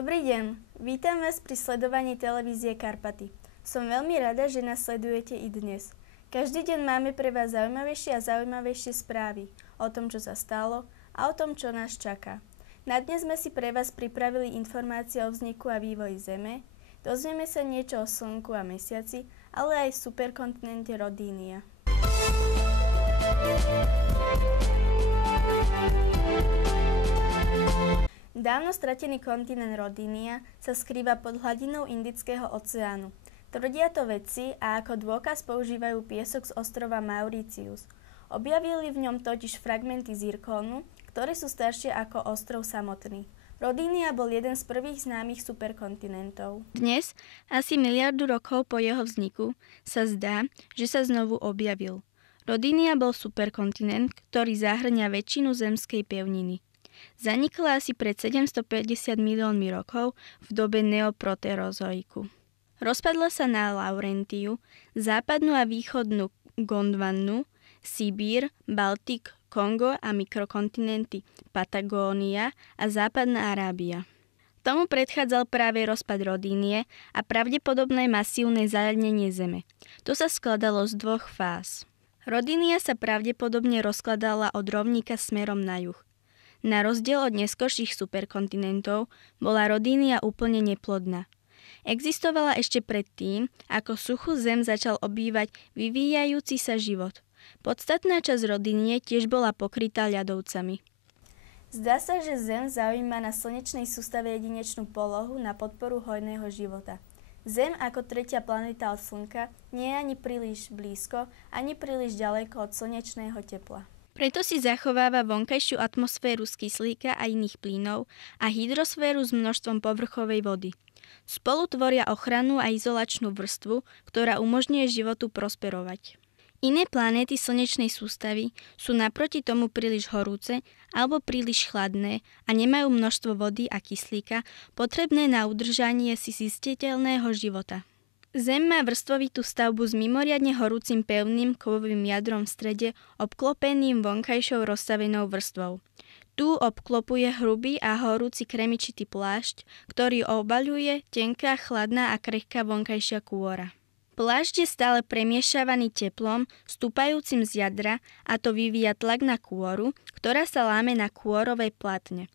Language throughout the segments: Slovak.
Dobrý deň, vítam vás pri sledovaní televízie Karpaty. Som veľmi rada, že nás sledujete i dnes. Každý deň máme pre vás zaujímavejšie a zaujímavejšie správy o tom, čo sa stalo a o tom, čo nás čaká. Na dnes sme si pre vás pripravili informácie o vzniku a vývoji Zeme, dozvieme sa niečo o Slnku a Mesiaci, ale aj superkontinente Rodínia. Dávno stratený kontinent Rodínia sa skrýva pod hladinou Indického oceánu. Tvrdia to vedci a ako dôkaz používajú piesok z ostrova Mauritius. Objavili v ňom totiž fragmenty zirkónu, ktoré sú staršie ako ostrov samotný. Rodínia bol jeden z prvých známych superkontinentov. Dnes, asi miliardu rokov po jeho vzniku, sa zdá, že sa znovu objavil. Rodínia bol superkontinent, ktorý zahŕňa väčšinu zemskej pevniny. Zanikla asi pred 750 miliónmi rokov v dobe neoproterozoiku. Rozpadla sa na Laurentiu, západnú a východnú Gondvanu, Sibír, Baltik, Kongo a mikrokontinenty Patagónia a západná Arábia. Tomu predchádzal práve rozpad Rodínie a pravdepodobné masívne zaľadnenie Zeme. To sa skladalo z dvoch fáz. Rodínia sa pravdepodobne rozkladala od rovníka smerom na juh. Na rozdiel od neskorších superkontinentov bola Rodínia úplne neplodná. Existovala ešte predtým, ako suchú zem začal obývať vyvíjajúci sa život. Podstatná časť Rodínie tiež bola pokrytá ľadovcami. Zdá sa, že Zem zaujíma na slnečnej sústave jedinečnú polohu na podporu hojného života. Zem ako tretia planéta od Slnka nie je ani príliš blízko, ani príliš ďaleko od slnečného tepla. Preto si zachováva vonkajšiu atmosféru z kyslíka a iných plynov a hydrosféru s množstvom povrchovej vody. Spolu tvoria ochrannú a izolačnú vrstvu, ktorá umožňuje životu prosperovať. Iné planéty slnečnej sústavy sú naproti tomu príliš horúce alebo príliš chladné a nemajú množstvo vody a kyslíka potrebné na udržanie si zistiteľného života. Zem má vrstvovitú stavbu s mimoriadne horúcim pevným kovovým jadrom v strede obklopeným vonkajšou rozstavenou vrstvou. Tu obklopuje hrubý a horúci kremičitý plášť, ktorý obaľuje tenká, chladná a krehká vonkajšia kôra. Plášť je stále premiešavaný teplom, stúpajúcim z jadra a to vyvíja tlak na kôru, ktorá sa láme na kôrovej platne.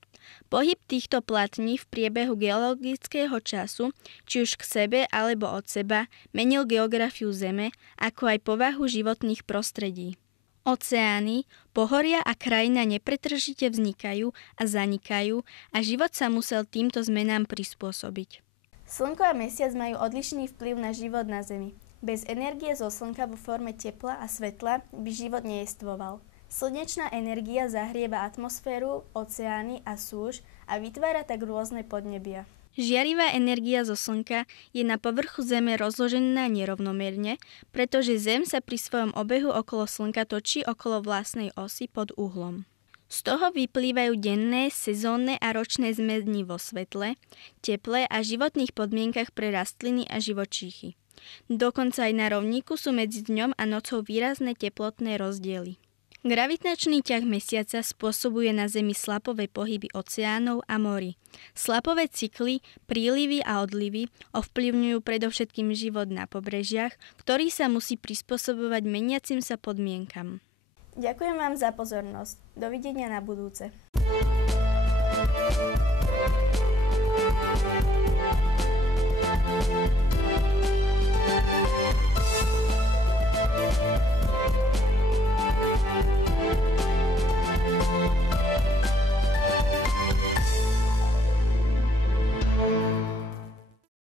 Pohyb týchto platní v priebehu geologického času, či už k sebe alebo od seba, menil geografiu Zeme, ako aj povahu životných prostredí. Oceány, pohoria a krajina nepretržite vznikajú a zanikajú a život sa musel týmto zmenám prispôsobiť. Slnko a Mesiac majú odlišný vplyv na život na Zemi. Bez energie zo Slnka vo forme tepla a svetla by život neestvoval. Slnečná energia zahrieva atmosféru, oceány a súš a vytvára tak rôzne podnebia. Žiarivá energia zo Slnka je na povrchu Zeme rozložená nerovnomerne, pretože Zem sa pri svojom obehu okolo Slnka točí okolo vlastnej osy pod uhlom. Z toho vyplývajú denné, sezónne a ročné zmeny vo svetle, teple a životných podmienkach pre rastliny a živočíchy. Dokonca aj na rovníku sú medzi dňom a nocou výrazné teplotné rozdiely. Gravitačný ťah Mesiaca spôsobuje na Zemi slapové pohyby oceánov a morí. Slapové cykly, prílivy a odlivy ovplyvňujú predovšetkým život na pobrežiach, ktorý sa musí prispôsobovať meniacim sa podmienkam. Ďakujem vám za pozornosť. Dovidenia na budúce.